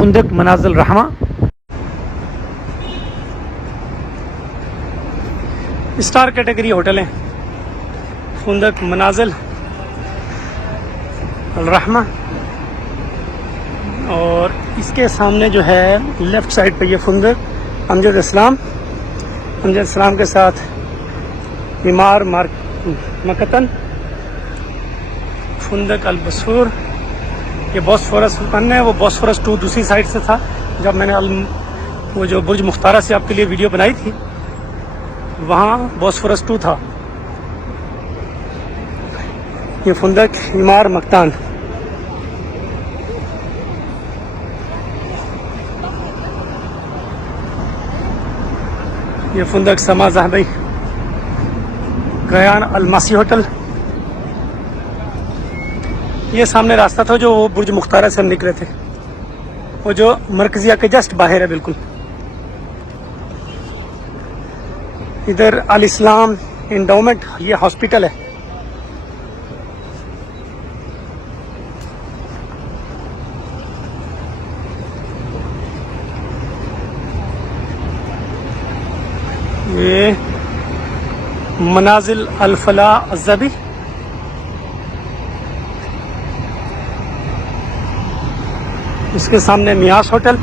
फुंदक Manazil रहमा। Star category hotel है फुंदक मनाजिल अल रहमा। और इसके सामने जो है लेफ़्ट साइड पे ये फुंदक अमजद इस्लाम के साथ ईमार मकतन फुंदक अल बसूर। ये बॉस्फोरस 1 है, वो बॉस्फोरस 2 दूसरी साइड से था। जब मैंने वो जो बुर्ज मुख्तारा से आपके लिए वीडियो बनाई थी वहाँ बॉस्फोरस 2 था। ये फुंदक ईमार मकतान। ये फुंदक समा जहबी गयान अलमासी होटल। ये सामने रास्ता था जो वो बुर्ज मुख्तारा से हम निकले थे, वो जो मरकजिया के जस्ट बाहर है बिल्कुल। इधर अल इस्लाम इंडोमेंट, ये हॉस्पिटल है। ये मनाजिल अल फलाह। इसके सामने मियास होटल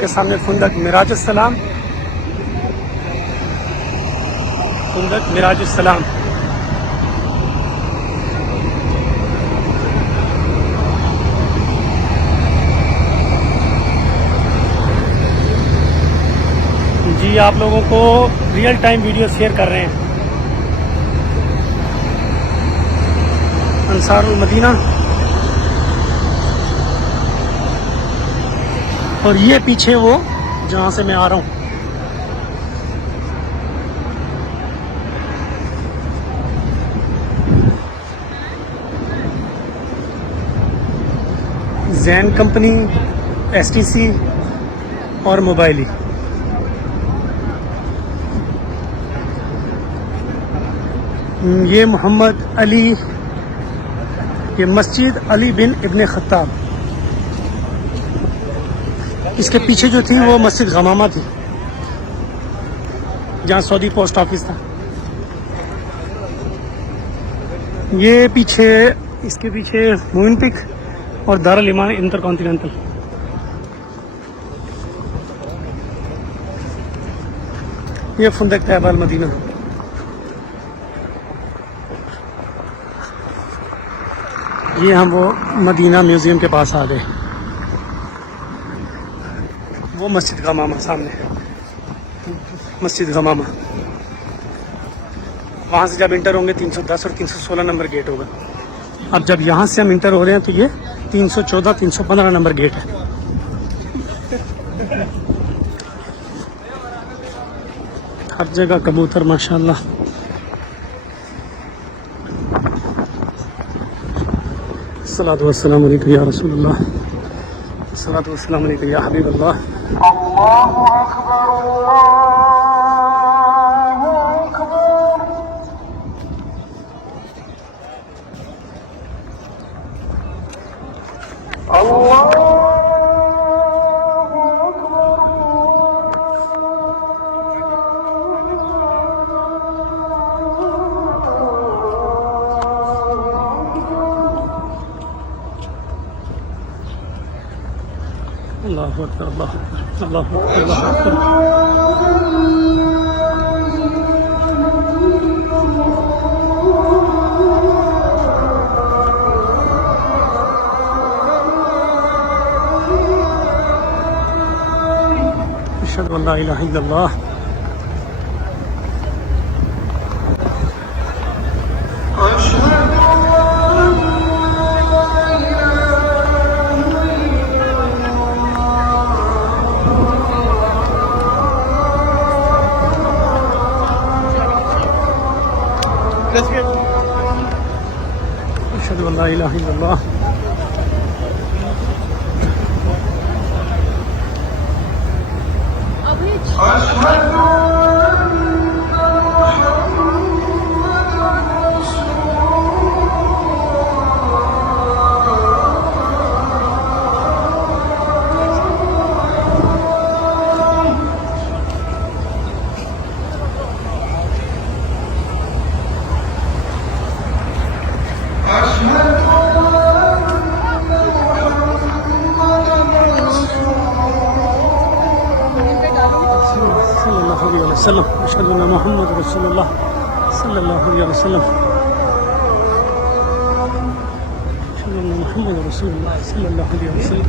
के सामने फुंदक मिराजुस्सलाम। जी आप लोगों को रियल टाइम वीडियो शेयर कर रहे हैं। अंसारुल मदीना। और ये पीछे वो जहाँ से मैं आ रहा हूँ, जैन कंपनी, एसटीसी और मोबाइली। ये मोहम्मद अली, ये मस्जिद अली बिन इब्ने खत्ताब। इसके पीछे जो थी वो मस्जिद गमामा थी जहाँ सऊदी पोस्ट ऑफिस था। ये पीछे, इसके पीछे मून पिक और दारुल ईमान इंटरकॉन्टिनेंटल। ये फुंदक तैयब अल मदीना। ये हम वो मदीना म्यूजियम के पास आ गए। वो मस्जिद गमामा सामने, मस्जिद गमामा। वहाँ से जब इंटर होंगे 310 और 316 नंबर गेट होगा। अब जब यहाँ से हम इंटर हो रहे हैं तो ये 314, 315 नंबर गेट है। हर जगह कबूतर माशाल्लाह। अस्सलातु वस्सलामु अलैका या रसूलल्लाह, अस्सलातु वस्सलामु अलैका या हबीबल्लाह। अल्लाहु अकबर, अल्लाहु अकबर। अल्लाहु अकबर, अल्लाहु अकबर, अल्लाहु अकबर, अल्लाहु अकबर। अशहदु अन ला इलाहा इल्लल्लाह। अशहदु अन ला इलाहा इल्लल्लाह। वसल्लम अशहदु अन्ना मुहम्मद रसूलुल्लाह सल्लल्लाहु अलैहि वसल्लम अशहदु अन्ना मुहम्मद रसूलुल्लाह सल्लल्लाहु अलैहि वसल्लम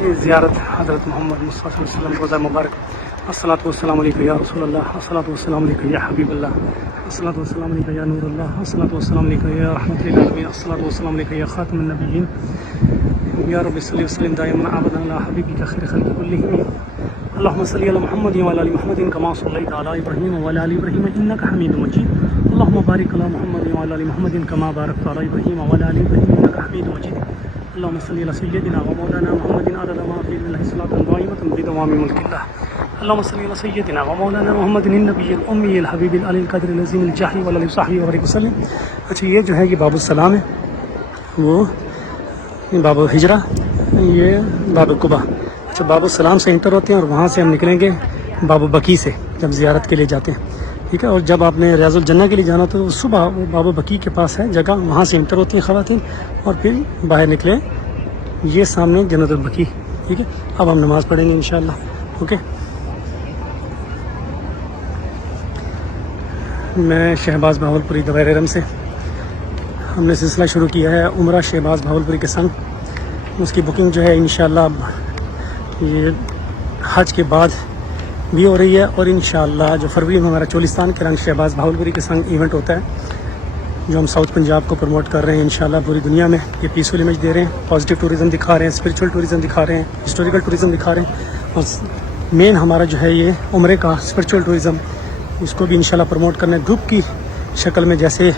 ये ज़ियारत हज़रत मोहम्मद मुस्तफ़ा सल्लल्लाहु अलैहि वसल्लम रोज़ा मुबारक अस्सलातु वस्सलामु अलैका या रसूलल्लाह अस्सलातु वस्सलामु अलैका या हबीबल्लाह अस्सलातु वस्सलामु अलैका या नूरल्लाह अस्सलातु वस्सलामु अलैका या रहमतुल लिल आलमीन अस्सलातु वस्सलामु अलैका या खातमुन नबिय्यीन या रब्बि सल्लि वसल्लिम दाइमन अबदन अला हबीबिका खैर खल्क़ि कुल्लिहिम अल्लाहुम्मा सल्लि अला मुहम्मद व अला आलि मुहम्मद कमा सल्लैता अला इब्राहीम व अला आलि इब्राहीम इन्नका हमीदुम मजीद अल्लाहुम्मा बारिक अला मुहम्मद व अला आलि मुहम्मद कमा बारकता अला इब्राहीम व अला आलि इब्राहीम इन्नका हमीदुम मजीद अल्लाहुम्मा सल्लि अला सय्यिदिना व मौलाना मुहम्मदिन अदद मा फी लिल्लाहि सलातन दाइमतन बिदवामि मुल्किल्लाह अल्लाहुम्मा सल्लि अला सय्यिदिना व मौलाना मुहम्मदिन नबिय्यिल उम्मील हबीबिल अलील क़द्रिल अज़ीमिल जाहि व अला आलिहि व सहबिहि व बारिक वसल्लम। अच्छा ये जो है ये बाबुल सलाम है, वो बाबुल हिजरा, ये बाबुल कुबा। अच्छा बाबुल सलाम से इंटर होते हैं और वहाँ से हम निकलेंगे बाबू बकी से जब ज़ियारत के लिए जाते हैं, ठीक है। और जब आपने रियाजुल जन्नह के लिए जाना तो सुबह वो बाबू बकी के पास है जगह, वहाँ से इंटर होती हैं ख़वातीन और फिर बाहर निकले ये सामने जन्नतुल बकी, ठीक है। अब हम नमाज़ पढ़ेंगे इंशाअल्लाह, ओके। मैं शहबाज भावलपुरी दवारे रम से, हमने सिलसिला शुरू किया है उम्रा शहबाज भावलपुरी के संग। उसकी बुकिंग जो है इंशाअल्लाह ये हज के बाद भी हो रही है और इंशाअल्लाह जो फरवरी में हमारा चोलिस्तान के रंग शहबाज भावलपुरी के संग इवेंट होता है जो हम साउथ पंजाब को प्रमोट कर रहे हैं इंशाअल्लाह पूरी दुनिया में। ये पीसफुल इमेज दे रहे हैं, पॉजिटिव टूरिज़म दिखा रहे हैं, स्पिरिचुअल टूरिज़म दिखा रहे हैं, हिस्टोरिकल टूरिज़म दिखा रहे हैं और मेन हमारा जो है ये उम्रे का स्पिरिचुअल टूरिज़म, इसको भी इंशाल्लाह प्रमोट करना है ग्रुप की शक्ल में। जैसे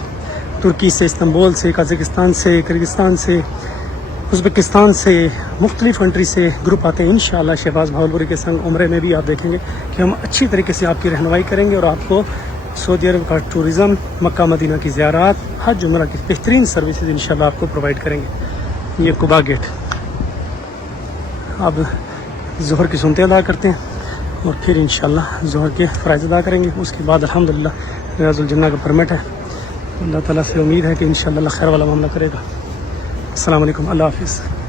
तुर्की से, इस्तांबुल से, कज़ाकिस्तान से, किर्गिस्तान से, उज़्बेकिस्तान से, मुख्तलिफ़ कंट्री से ग्रुप आते हैं इंशाअल्लाह शहबाज भावलपुरी के संग। उम्रे में भी आप देखेंगे कि हम अच्छी तरीके से आपकी रहनुमाई करेंगे और आपको सऊदी अरब का टूरिज़म, मक्का मदीना की ज़ियारत, हज उम्रा की बेहतरीन सर्विसेज इंशाल्लाह आपको प्रोवाइड करेंगे। ये कुबा गेट। अब ज़ोहर की सुन्नतें अदा करते हैं और फिर इंशाल्लाह ज़ोहर के फ़राइज़ अदा करेंगे। उसके बाद अल्हम्दुलिल्लाह रियाजुल जन्नह का परमिट है, अल्लाह ताला से उम्मीद है कि इंशाअल्लाह खैर वाला मामला करेगा। अस्सलाम वालेकुम, अल्लाह हाफ़िज़।